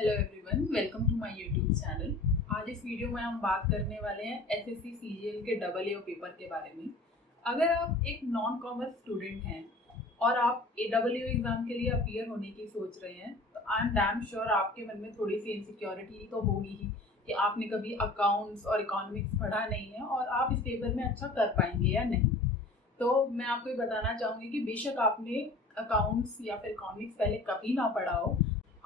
Hello everyone, welcome to my YouTube channel. आज इस video में हम बात करने वाले हैं एसएससी सीजीएल के डबल ए पेपर के बारे में। अगर आप एक नॉन कॉमर्स स्टूडेंट हैं और आप AAA एग्ज़ाम के लिए अपीयर होने की सोच रहे हैं तो आई एम डैम श्योर आपके मन में थोड़ी सी इनसिक्योरिटी तो होगी ही कि आपने कभी अकाउंट्स और इकोनॉमिक्स पढ़ा नहीं है और आप इस पेपर में अच्छा कर पाएंगे या नहीं। तो मैं आपको ये बताना चाहूँगी कि बेशक आपने अकाउंट्स या फिर इकोनॉमिक्स पहले कभी ना पढ़ा हो,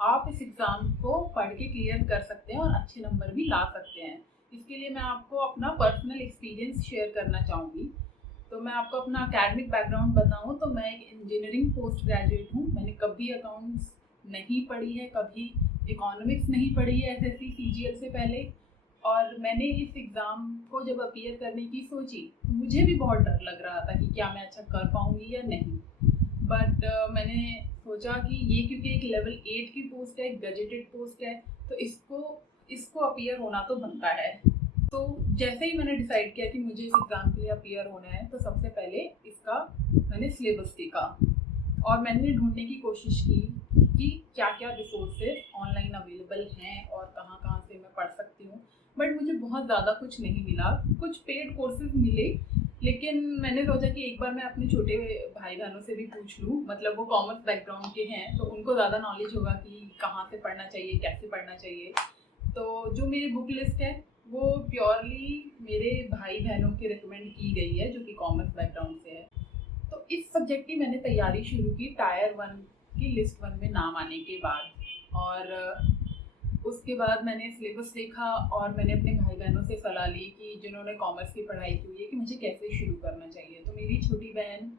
आप इस एग्ज़ाम को पढ़ के क्लियर कर सकते हैं और अच्छे नंबर भी ला सकते हैं। इसके लिए मैं आपको अपना पर्सनल एक्सपीरियंस शेयर करना चाहूँगी। तो मैं आपको अपना एकेडमिक बैकग्राउंड बताऊँ तो मैं एक इंजीनियरिंग पोस्ट ग्रेजुएट हूँ। मैंने कभी अकाउंट्स नहीं पढ़ी है, कभी इकोनॉमिक्स नहीं पढ़ी है एसएससी सीजीएल से पहले। और मैंने इस एग्ज़ाम को जब अपीयर करने की सोची तो मुझे भी बहुत डर लग रहा था कि क्या मैं अच्छा कर पाऊँगी या नहीं। बट मैंने सोचा कि ये क्योंकि एक लेवल 8 की पोस्ट है, एक गजेटेड पोस्ट है, तो इसको अपीयर होना तो बनता है। तो जैसे ही मैंने डिसाइड किया कि मुझे इस एग्ज़ाम के लिए अपीयर होना है तो सबसे पहले इसका मैंने सिलेबस देखा और मैंने ढूंढने की कोशिश की कि क्या क्या रिसोर्सेज ऑनलाइन अवेलेबल हैं और कहाँ कहाँ से मैं पढ़ सकती हूँ। बट मुझे बहुत ज़्यादा कुछ नहीं मिला। कुछ पेड कोर्सेज मिले, लेकिन मैंने सोचा कि एक बार मैं अपने छोटे भाई बहनों से भी पूछ लूँ, मतलब वो कॉमर्स बैकग्राउंड के हैं तो उनको ज़्यादा नॉलेज होगा कि कहाँ से पढ़ना चाहिए, कैसे पढ़ना चाहिए। तो जो मेरी बुक लिस्ट है वो प्योरली मेरे भाई बहनों की रिकमेंड की गई है जो कि कॉमर्स बैकग्राउंड से है। तो इस सब्जेक्ट की मैंने तैयारी शुरू की टायर 1 की लिस्ट 1 में नाम आने के बाद। और उसके बाद मैंने सिलेबस देखा और मैंने अपने भाई बहनों से सलाह ली कि जिन्होंने कॉमर्स की पढ़ाई की हुई है कि मुझे कैसे शुरू करना चाहिए। तो मेरी छोटी बहन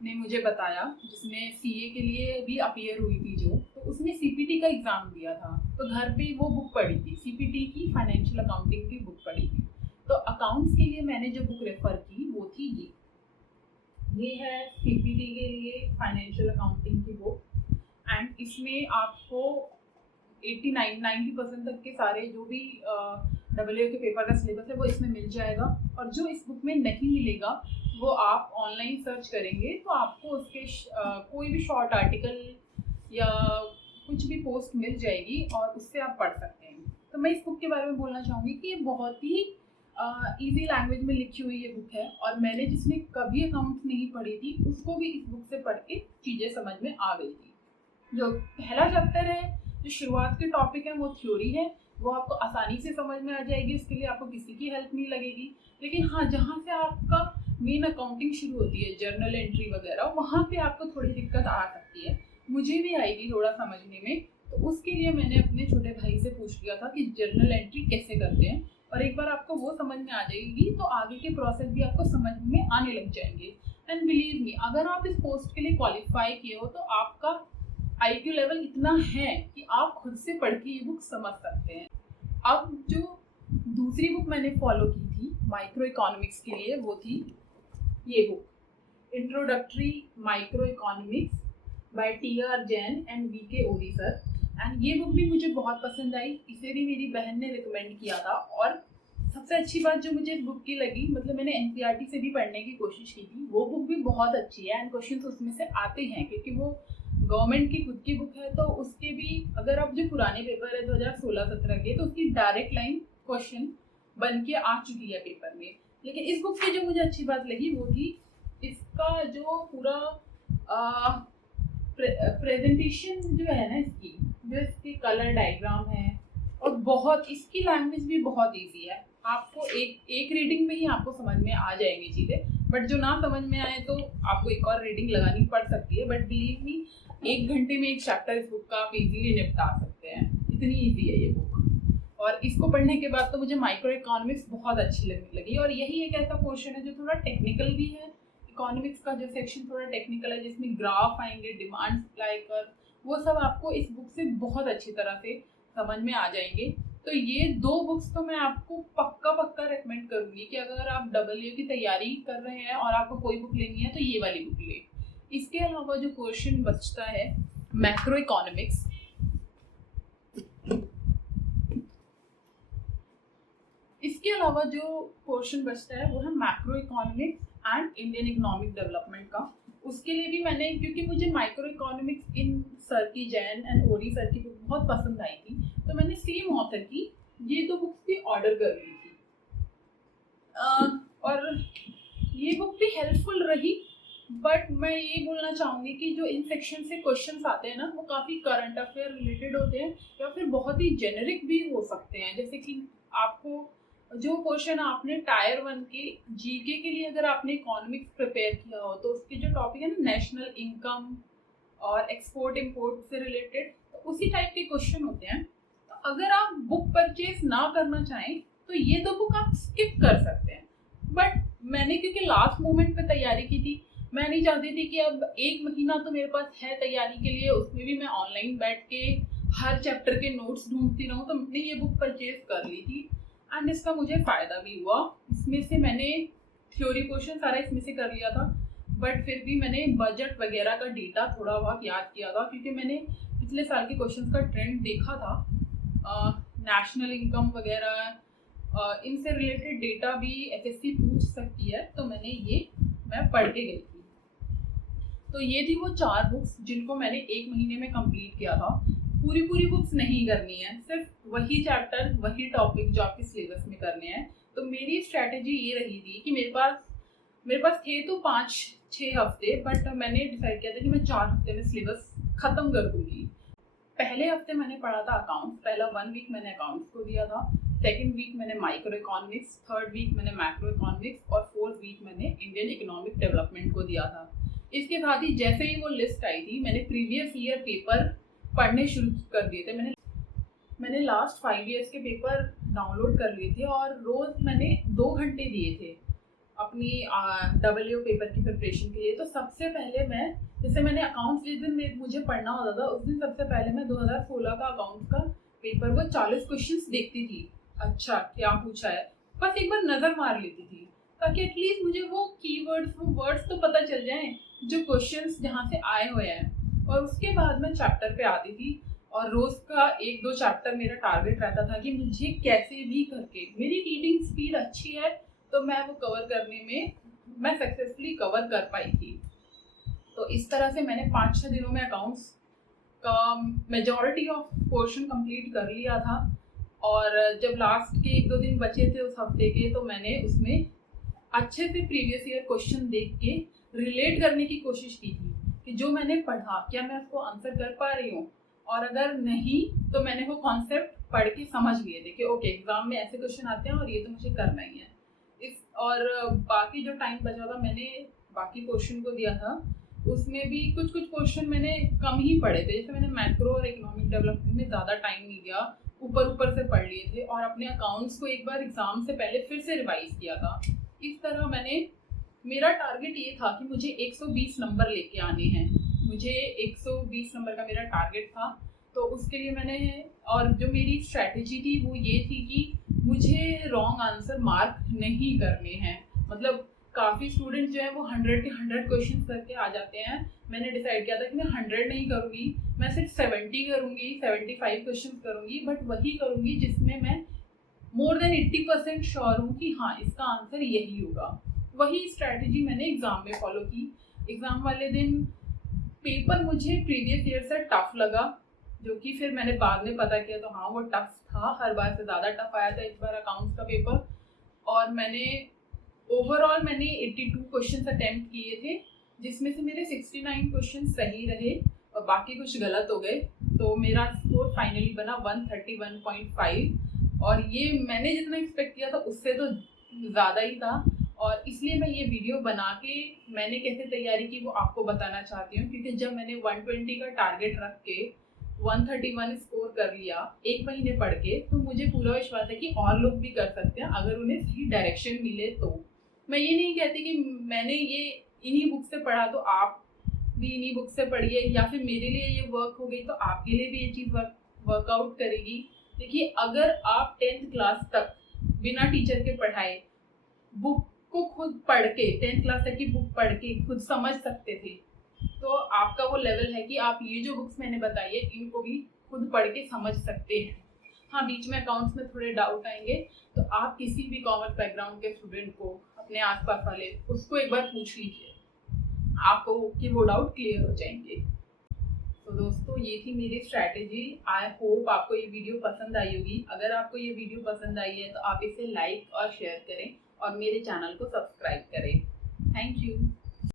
ने मुझे बताया, जिसने सीए के लिए भी अपीयर हुई थी तो उसने सीपीटी का एग्ज़ाम दिया था, तो घर पे वो बुक पढ़ी थी, सीपीटी की फाइनेंशियल अकाउंटिंग की बुक पढ़ी थी। तो अकाउंट्स के लिए मैंने जो बुक रेफ़र की वो थी ये है सीपीटी के लिए फाइनेंशियल अकाउंटिंग की बुक। एंड इसमें आपको 90% तक के सारे जो भी डब्ल्यू के पेपर का सिलेबस है वो इसमें मिल जाएगा। और जो इस बुक में नहीं मिलेगा वो आप ऑनलाइन सर्च करेंगे तो आपको उसके कोई भी शॉर्ट आर्टिकल या कुछ भी पोस्ट मिल जाएगी और उससे आप पढ़ सकते हैं। तो मैं इस बुक के बारे में बोलना चाहूँगी कि ये बहुत ही ईजी लैंग्वेज में लिखी हुई ये बुक है और मैंने जिसने कभी अकाउंट्स नहीं पढ़ी थी उसको भी इस बुक से पढ़ के चीज़ें समझ में आ गई थी। जो पहला चैप्टर है, जो शुरुआत के टॉपिक है वो थ्योरी है, वो आपको आसानी से समझ में आ जाएगी, उसके लिए आपको किसी की हेल्प नहीं लगेगी। लेकिन हाँ, जहाँ से आपका मेन अकाउंटिंग शुरू होती है, जर्नल एंट्री वगैरह, वहाँ पे आपको थोड़ी दिक्कत आ सकती है। मुझे भी आई थी थोड़ा समझने में, तो उसके लिए मैंने अपने छोटे भाई से पूछ लिया था कि जर्नल एंट्री कैसे करते हैं। और एक बार आपको वो समझ में आ जाएगी तो आगे के प्रोसेस भी आपको समझ में आने लग जाएंगे। एंड बिलीव मी, अगर आप इस पोस्ट के लिए क्वालिफाई किए हो तो आपका IQ लेवल इतना है कि आप खुद से पढ़ के ये बुक समझ सकते हैं। अब जो दूसरी बुक मैंने फॉलो की थी माइक्रो इकोनॉमिक्स के लिए वो थी ये book, introductory micro economics by TR Jain and VK Ohri sir. And ये बुक भी मुझे बहुत पसंद आई, इसे भी मेरी बहन ने रिकमेंड किया था। और सबसे अच्छी बात जो मुझे इस बुक की लगी, मतलब मैंने NCERT से भी पढ़ने की कोशिश की थी, वो बुक भी बहुत अच्छी है एंड क्वेश्चंस उसमें से आते हैं क्योंकि वो गवर्नमेंट की खुद की बुक है। तो उसके भी अगर आप जो पुराने पेपर है 2016-17 के, तो उसकी डायरेक्ट लाइन क्वेश्चन बन के आ चुकी है पेपर में। लेकिन इस बुक की जो मुझे अच्छी बात लगी वो थी इसका जो पूरा प्रेजेंटेशन जो है ना, इसकी जो इसके कलर डायग्राम है और बहुत इसकी लैंग्वेज भी बहुत ईजी है। आपको एक रीडिंग में ही आपको समझ में आ जाएंगी चीज़ें, बट जो ना समझ में आए तो आपको एक और रीडिंग लगानी पड़ सकती है। बट बिलीव मी, 1 घंटे में एक चैप्टर इस बुक का आप इजीली निपटा सकते हैं, इतनी इजी है ये बुक। और इसको पढ़ने के बाद तो मुझे माइक्रो इकोनॉमिक्स बहुत अच्छी लगने लगी। और यही एक ऐसा पोर्शन है जो थोड़ा टेक्निकल भी है। इकोनॉमिक्स का जो सेक्शन थोड़ा टेक्निकल है, जिसमें ग्राफ आएंगे, डिमांड सप्लाई कर, वो सब आपको इस बुक से बहुत अच्छी तरह से समझ में आ जाएंगे। तो ये 2 बुक्स तो मैं आपको पक्का रेकमेंड करूँगी कि अगर आप डबल की तैयारी कर रहे हैं और आपको कोई बुक लेनी है तो ये वाली बुक ले। इसके अलावा जो क्वेश्चन बचता है मैक्रो इकोनॉमिक्स, इसके अलावा जो क्वेश्चन बचता है वो है macro economics and Indian economic development का। उसके लिए भी मैंने, क्योंकि मुझे माइक्रो इकोनॉमिक्स इन सर की, जैन एंड ओरी सर की बुक बहुत पसंद आई थी, तो मैंने सेम ऑथर की ये 2 बुक्स भी ऑर्डर कर ली थी। और ये बुक भी हेल्पफुल रही, बट मैं ये बोलना चाहूँगी कि जो इन सेक्शन से क्वेश्चंस आते हैं ना, वो काफ़ी करंट अफेयर रिलेटेड होते हैं या फिर बहुत ही जेनेरिक भी हो सकते हैं। जैसे कि आपको जो क्वेश्चन आपने टायर 1 के जीके के लिए अगर आपने इकोनॉमिक्स प्रिपेयर किया हो, तो उसके जो टॉपिक है ना, नेशनल इनकम और एक्सपोर्ट इम्पोर्ट से रिलेटेड, तो उसी टाइप के क्वेश्चन होते हैं। तो अगर आप बुक परचेज ना करना चाहें तो ये 2 बुक आप स्किप कर सकते हैं। बट मैंने क्योंकि लास्ट मोमेंट पे तैयारी की थी, मैं नहीं चाहती थी कि अब 1 महीना तो मेरे पास है तैयारी के लिए, उसमें भी मैं ऑनलाइन बैठ के हर चैप्टर के नोट्स ढूंढती रहूँ, तो मैंने ये बुक परचेज कर ली थी एंड इसका मुझे फ़ायदा भी हुआ। इसमें से मैंने थ्योरी क्वेश्चन सारा इसमें से कर लिया था, बट फिर भी मैंने बजट वगैरह का डेटा थोड़ा बहुत याद किया था, क्योंकि मैंने पिछले साल के क्वेश्चन का ट्रेंड देखा था। नेशनल इनकम वगैरह इनसे रिलेटेड डेटा भी एसएससी पूछ सकती है, तो मैं पढ़ के गई थी। तो ये थी वो 4 बुक्स जिनको मैंने 1 महीने में कंप्लीट किया था। पूरी बुक्स नहीं करनी है, सिर्फ वही चैप्टर वही टॉपिक जो आपके सिलेबस में करने हैं। तो मेरी स्ट्रैटेजी ये रही थी कि मेरे पास थे तो 5-6 हफ्ते, बट मैंने डिसाइड किया था कि मैं 4 हफ्ते में सिलेबस ख़त्म कर दूँगी। पहले हफ्ते मैंने पढ़ा था अकाउंट्स, पहला 1 वीक मैंने अकाउंट्स को दिया था, सेकेंड वीक मैंने माइक्रो इकोनॉमिक्स, थर्ड वीक मैंने मैक्रो इकोनॉमिक्स और फोर्थ वीक मैंने इंडियन इकोनॉमिक डेवलपमेंट को दिया था। इसके साथ ही जैसे ही वो लिस्ट आई थी, मैंने प्रीवियस ईयर पेपर पढ़ने शुरू कर दिए थे। मैंने लास्ट 5 ईयर्स के पेपर डाउनलोड कर लिए थे और रोज़ मैंने 2 घंटे दिए थे अपनी डबलईओ पेपर की प्रिपरेशन के लिए। तो सबसे पहले मैंने अकाउंट्स जिस दिन मुझे पढ़ना होता था, उस दिन सबसे पहले मैं 2016 का अकाउंट्स का पेपर वो 40 क्वेश्चंस देखती थी। अच्छा क्या पूछा है, बस एक बार नज़र मार लेती थी, ताकि एटलीस्ट मुझे वो कीवर्ड्स, वो वर्ड्स तो पता चल जाएं जो क्वेश्चंस जहाँ से आए हुए हैं। और उसके बाद मैं चैप्टर पे आती थी और रोज़ का 1-2 चैप्टर मेरा टारगेट रहता था कि मुझे कैसे भी करके, मेरी रीडिंग स्पीड अच्छी है तो मैं वो कवर करने में मैं सक्सेसफुली कवर कर पाई थी। तो इस तरह से मैंने 5-6 दिनों में अकाउंट्स का मेजॉरिटी ऑफ पोर्शन कंप्लीट कर लिया था। और जब लास्ट के 1-2 दिन बचे थे उस हफ्ते के, तो मैंने उसमें अच्छे से प्रीवियस ईयर क्वेश्चन देख के रिलेट करने की कोशिश की थी कि जो मैंने पढ़ा क्या मैं उसको आंसर कर पा रही हूँ, और अगर नहीं तो मैंने वो कॉन्सेप्ट पढ़ के समझ लिए थे कि ओके एग्जाम में ऐसे क्वेश्चन आते हैं और ये तो मुझे करना ही है। और बाकी जो टाइम बचा था मैंने बाकी पोर्शन को दिया था, उसमें भी कुछ क्वेश्चन मैंने कम ही पढ़े थे। जैसे मैंने मैक्रो और इकोनॉमिक डेवलपमेंट में ज़्यादा टाइम नहीं दिया, ऊपर से पढ़ लिए थे और अपने अकाउंट्स को एक बार एग्ज़ाम से पहले फिर से रिवाइज किया था। इस तरह मेरा टारगेट ये था कि मुझे 120 नंबर लेके आने हैं, मुझे 120 नंबर का मेरा टारगेट था। तो उसके लिए और जो मेरी स्ट्रैटेजी थी वो ये थी कि मुझे रॉन्ग आंसर मार्क नहीं करने हैं। मतलब काफ़ी स्टूडेंट जो है वो 100 के 100 क्वेश्चन करके आ जाते हैं। मैंने डिसाइड किया था कि मैं 100 नहीं करूँगी, मैं सिर्फ 70 करूँगी, 75 क्वेश्चन करूँगी, बट वही करूँगी जिसमें मैं मोर देन 80% श्योर हूँ कि हाँ इसका आंसर यही होगा। वही स्ट्रैटेजी मैंने एग्ज़ाम में फॉलो की। एग्ज़ाम वाले दिन पेपर मुझे प्रीवियस ईयर से टफ लगा, जो कि फिर मैंने बाद में पता किया तो हाँ वो टफ था, हर बार से ज़्यादा टफ आया था इस बार अकाउंट्स का पेपर। और ओवरऑल मैंने 82 क्वेश्चन अटैम्प्ट किए थे, जिसमें से मेरे 69 क्वेश्चन सही रहे और बाकी कुछ गलत हो गए। तो मेरा स्कोर फाइनली बना 131.5, और ये मैंने जितना एक्सपेक्ट किया था उससे तो ज़्यादा ही था। और इसलिए मैं ये वीडियो बना के मैंने कैसे तैयारी की वो आपको बताना चाहती हूँ, क्योंकि जब मैंने 120 का टारगेट रख के 131 स्कोर कर लिया 1 महीने पढ़ के, तो मुझे पूरा विश्वास है कि और लोग भी कर सकते हैं अगर उन्हें सही डायरेक्शन मिले तो। मैं ये नहीं कहती कि मैंने ये इन्हीं बुक से पढ़ा तो आप भी इन्हीं बुक से पढ़िए, या फिर मेरे लिए ये वर्क हो गई तो आपके लिए भी ये चीज़ वर्कआउट करेगी। देखिए अगर आप 10th क्लास तक बिना टीचर के पढ़ाए बुक को खुद पढ़ के 10th क्लास तक की बुक पढ़ के खुद समझ सकते थे, तो आपका वो लेवल है कि आप ये जो बुक्स मैंने बताई है इनको भी खुद पढ़ के समझ सकते हैं। हाँ बीच में अकाउंट्स में थोड़े डाउट आएंगे, तो आप किसी भी कॉमर्स बैकग्राउंड के स्टूडेंट को, अपने आसपास वाले, उसको एक बार पूछ लीजिए, आपको कि वो डाउट क्लियर हो जाएंगे। तो दोस्तों ये थी मेरी स्ट्रैटेजी। आई होप आपको ये वीडियो पसंद आई होगी। अगर आपको ये वीडियो पसंद आई है तो आप इसे लाइक और शेयर करें और मेरे चैनल को सब्सक्राइब करें। Thank you.